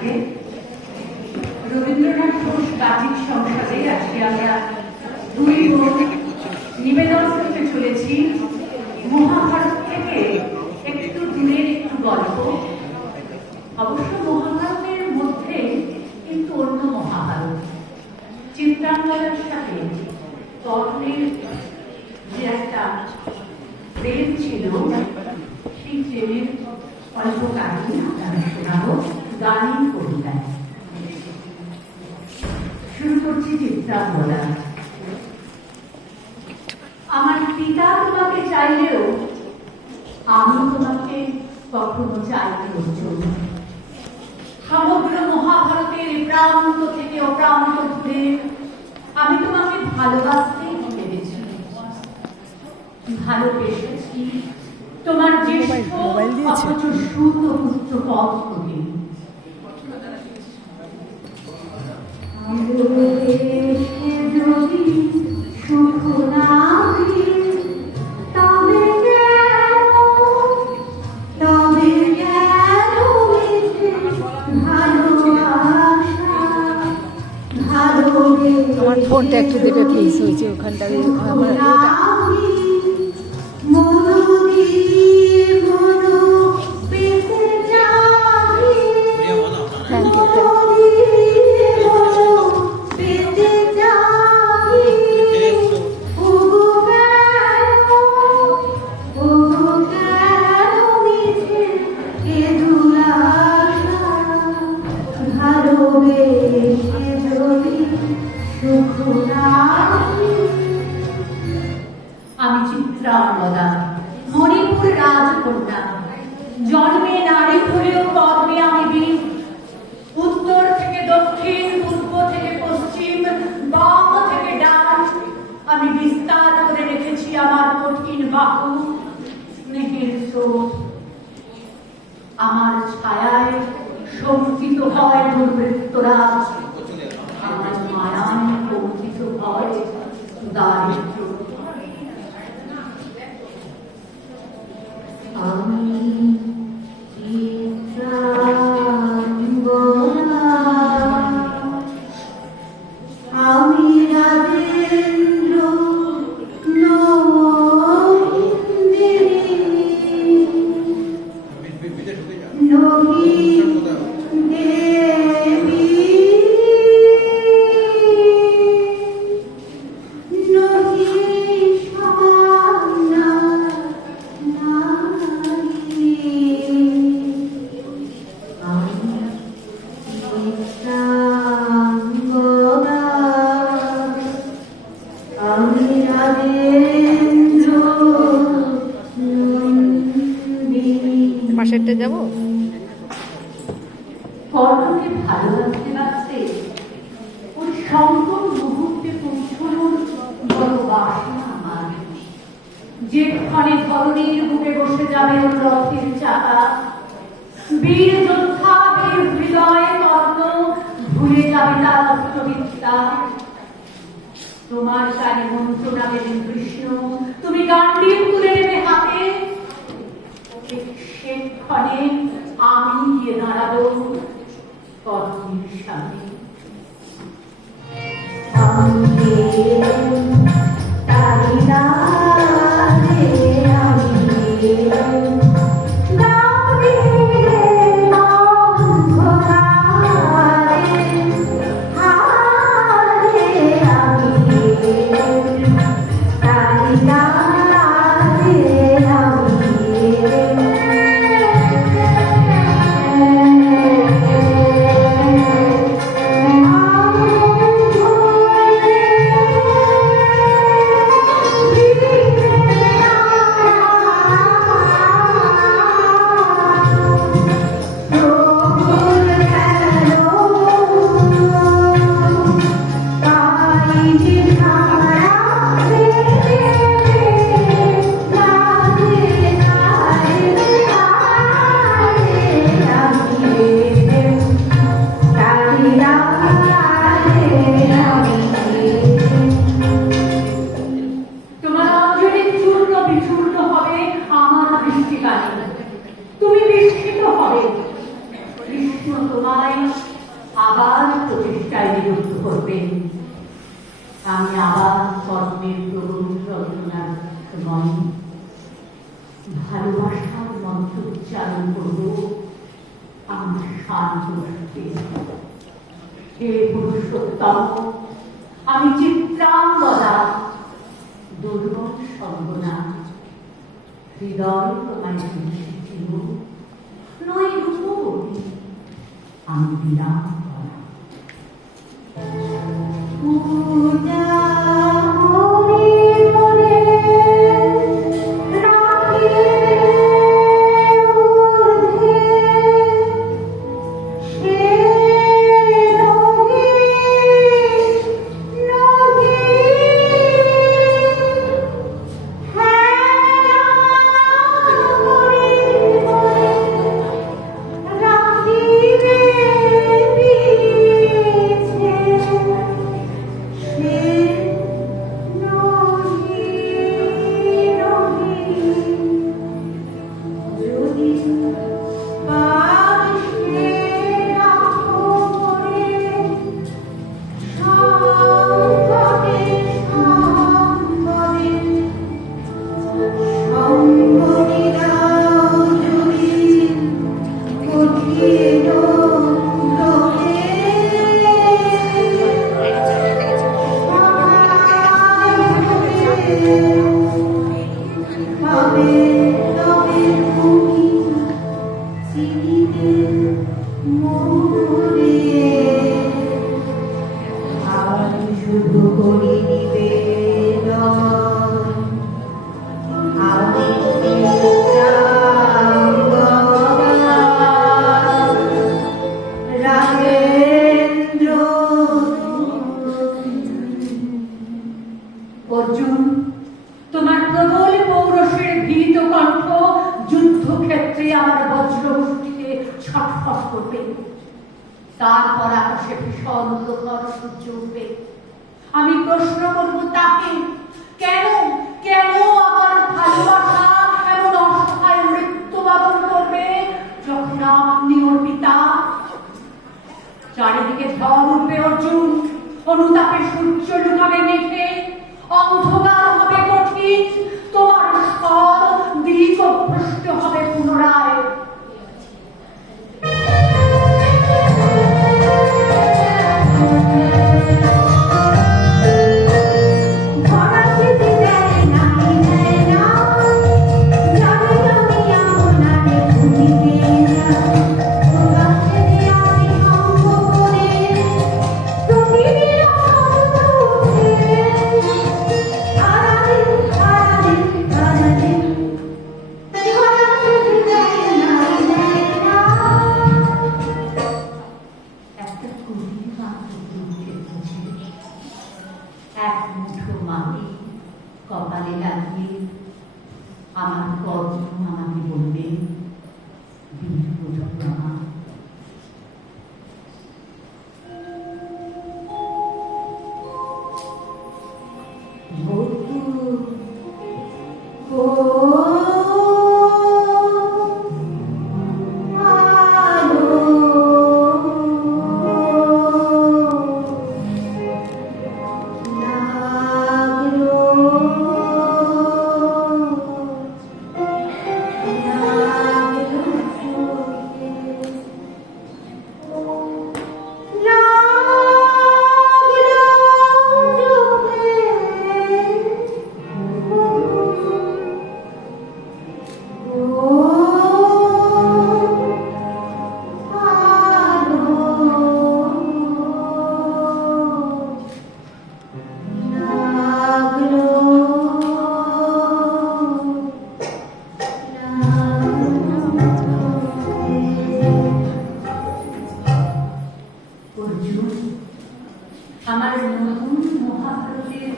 থেকে। রবীন্দ্রনাথ ঘোষ বাচিক সংসদে আজকে আমরা দুই বোন নিবেদন করতে চলেছি। মহাভারত থেকে একটু দূরের একটু গল্প। অবশ্য মহাভারতের মধ্যে কিন্তু অন্য মহাভারত। চিত্রাঙ্গদার সাথে কর্ণের যে একটা প্রেম ছিল, সেই প্রেমের অল্প কাহিনী আমি শোনাবো। গানের কবিতায় শুরু করছি আমার পিতা তোমাকে চাইলেও আমি তোমাকে কখনো চাইতে অর্জুন সমগ্র মহাভারতের প্রান্ত থেকে অপ্রান্ত ঘুরে আমি তোমাকে ভালোবাসতেই পেরেছি ভালোবেসেছি। তোমার জ্যেষ্ঠ অথচ সুত পুত্র পথ কবি ভালোবেসে আমি চিত্রাঙ্গদা, মণিপুর রাজকন্যা। জন্মে নারী হলেও কর্মে আমি বীর। উত্তর থেকে দক্ষিণ, পূর্ব থেকে পশ্চিম, বাম থেকে ডান। আমি বিস্তার করে রেখেছি আমার কঠিন বাহু, স্নেহের স্রোত। আমার ছায়ায় শঙ্কিত হয় দুর্বৃত্তরাজ আমার পাশেরটা যাব? ভালোবাসতে বাসতে ওই সংকট মুহূর্তে বড় বাসনা বুকে বসে যাবে রথের চাকা, বীর যোদ্ধা, বীর ভুলে যাবে তার অস্ত্রবিদ্যা তোমার কানে মন্ত্রণা দেবেন কৃষ্ণ, তুমি গান্ডীব তুলে নেবে হাতে। সেক্ষণে আমি গিয়ে দাঁড়াবো। পদ্মীর সামনে। আমি না। আবার প্রচেষ্টায় নিযুক্ত করবেন। আমি আবার কর্মের প্রবল রচনার ভালোবাসার মন্ত্র উচ্চারণ করব। আমার শান্ত হে পুরুষোত্তম, আমি চিত্রাঙ্গদা দুর্বল সর্বনা হৃদয় তোমায় নয় রূপবতী, আমি বিরাম অর্জুন তোমার প্রবল পৌরষের ভীত কণ্ঠ যুদ্ধক্ষেত্রে আমার ছটফট করবে। তারপর আকাশে ভীষণ সূর্য উঠবে। আমি প্রশ্ন করব তাকে, কেন কেন আমার ভালোবাসা এমন অসহায় করবে যখন আপনি ওর পিতা? চারিদিকে ঝড় উঠবে অর্জুন, অনুতাপে সূর্য লুকাবে মেঘে, অন্ধকার আমার নতুন মহাভারতের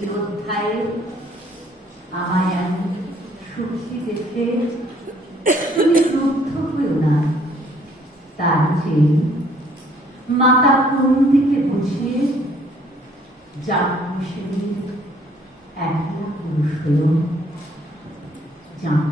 এই অধ্যায়ে আমায় এমন সুখী দেখে তুমি ক্রুদ্ধ হয়েও না। তার চেয়ে মাতা কোন দিকে বুঝিয়ে জানসেনীর একলা পুরুষ হল জানসেনীর